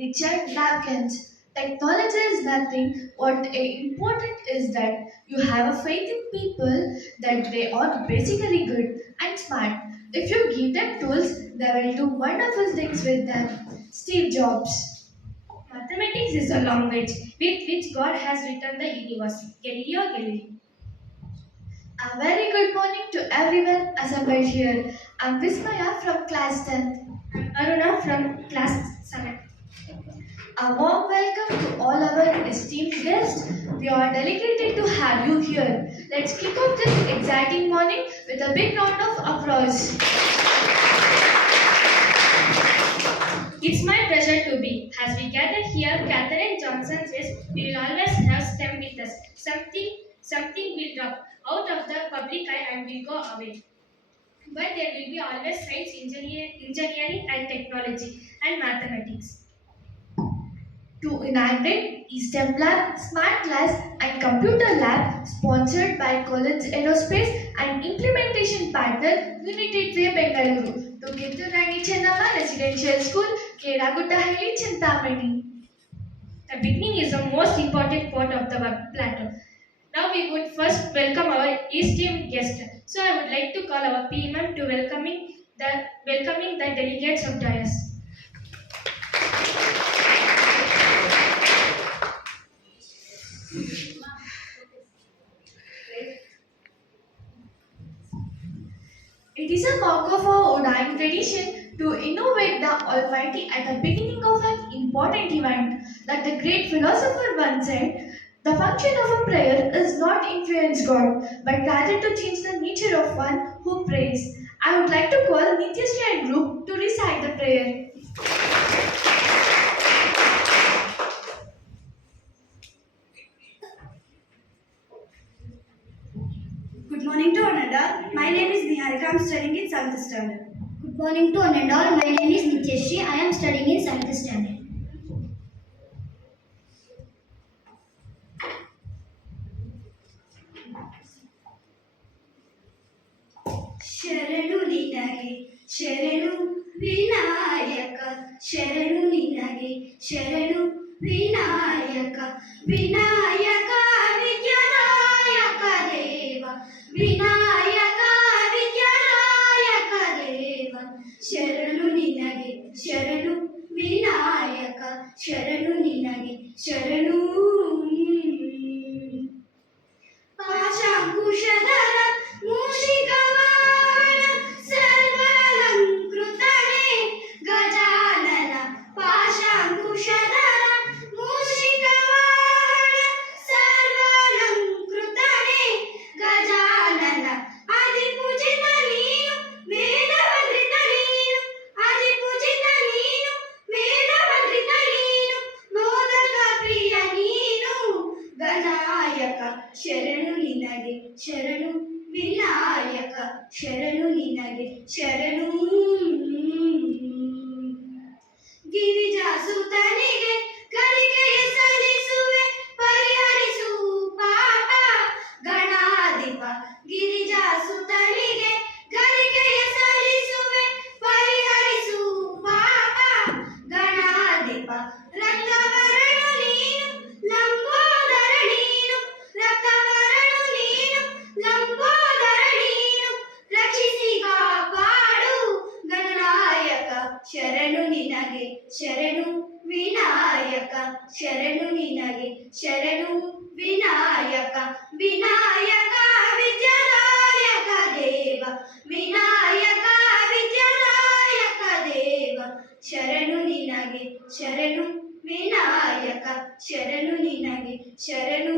Richard Dawkins. Technology is nothing. What important is that you have a faith in people that they are basically good and smart. If you give them tools, they will do wonderful things with them. Steve Jobs. Mathematics is the language with which God has written the universe. Galileo Galilei. A very good morning to everyone assembled here. I'm Vismaya from class 10th. Aruna from class 7. A warm welcome to all our esteemed guests. We are delighted to have you here. Let's kick off this exciting morning with a big round of applause. It's my pleasure to be. As we gather here, Catherine Johnson says we will always have STEM with us. Something will drop out of the public eye and will go away. But there will be always science, engineering and technology and mathematics. To inaugurate STEM Lab, Smart Class and Computer Lab sponsored by Collins Aerospace and implementation partner United Way Bengaluru to Kittur Rani Chennamma Residential School, Kedagutta Chintamani. The beginning is the most important part of the plateau. Now we would first welcome our esteemed guest. So I would like to call our PMM to welcoming the delegates of DIAS. It is a mark of our Udayan tradition to innovate the Almighty at the beginning of an important event. Like the great philosopher once said, the function of a prayer is not influence God, but rather to change the nature of one who prays. I would like to call Nityashree and group to recite the prayer. Good morning to one and all. My name is Niharika. I am studying in 7th standard. Good morning to one and all. My name is Nityashree. I am studying in 7th standard. ಶರಣು ನಿನಗೆ ಶರಣು ವಿನಾಯಕ ಶರಣು ನಿನಗೆ ಶರಣು ವಿನಾಯಕ ವಿನಾಯಕ ವಿದ್ಯಾನಾಯಕ ದೇವ ವಿನಾಯಕ ವಿದ್ಯಾನಾಯಕ ದೇವ ಶರಣು ನಿನಗೆ ಶರಣು ವಿನಾಯಕ ಶರಣು ನಿನಗೆ ಶರಣು ಪಾಶಾಂಕುಶಧರ ಮೂಷಿಕವಾಹನ ಸರ್ವಾಲಂಕೃತನೇ ಗಜಾನನ ಪಾಶಾಂಕುಶಧರ ಮೂಷಿಕವಾಹನ ಸರ್ವಾಲಂಕೃತನೇ ಗಜಾನನ ಅಧಿಪೂಜಿತ ನೀನು ವೇದವಂದ್ರಿತ ನೀನು ಅಧಿಪೂಜಿತ ನೀನು ವೇದವಂದ್ರಿತ ನೀನು ಮೋದಕ ಪ್ರಿಯ ನೀನು ಗಣಾಯಕ ಶರಣು ನಿನಗೆ ಶರಣು ವಿನಾಯಕ ಶರಣು ನಿನಗೆ ಶರಣು ಗಿರಿಜಾಸುತನಿಗೆ ಕರಿಕೆಯ ಸಲ್ಲಿಸುವೆ ಪರಿಹರಿಸು ಪಾಪ ಗಣಾಧಿಪ ಗಿರಿಜಾಸುತನಿಗೆ ಕರಿಕೆಯ ಸಲ್ಲಿಸುವೆ ಪರಿಹರಿಸು ಪಾಪ ಗಣಾಧಿಪ ರಂಗವರಣ ನೀನು ಲಂಬೋದರ ನೀನು ರಕ್ತವರಣ ನೀನು ಲಂಬೋದರ ನೀನು ರಕ್ಷಿಸಿ ಕಾಪಾಡು ಗಣನಾಯಕ ಶರಣು ನಿನಗೆ ಶರಣು ವಿನಾಯಕ ಶರಣು ನಿನಗೆ ಶರಣು ವಿನಾಯಕ ವಿನಾಯಕ ವಿದ್ಯಾದಾಯಕ ದೇವ ವಿನಾಯಕ ವಿದ್ಯಾದಾಯಕ ದೇವ ಶರಣು ನಿನಗೆ ಶರಣು ವಿನಾಯಕ ಶರಣು ನಿನಗೆ ಶರಣು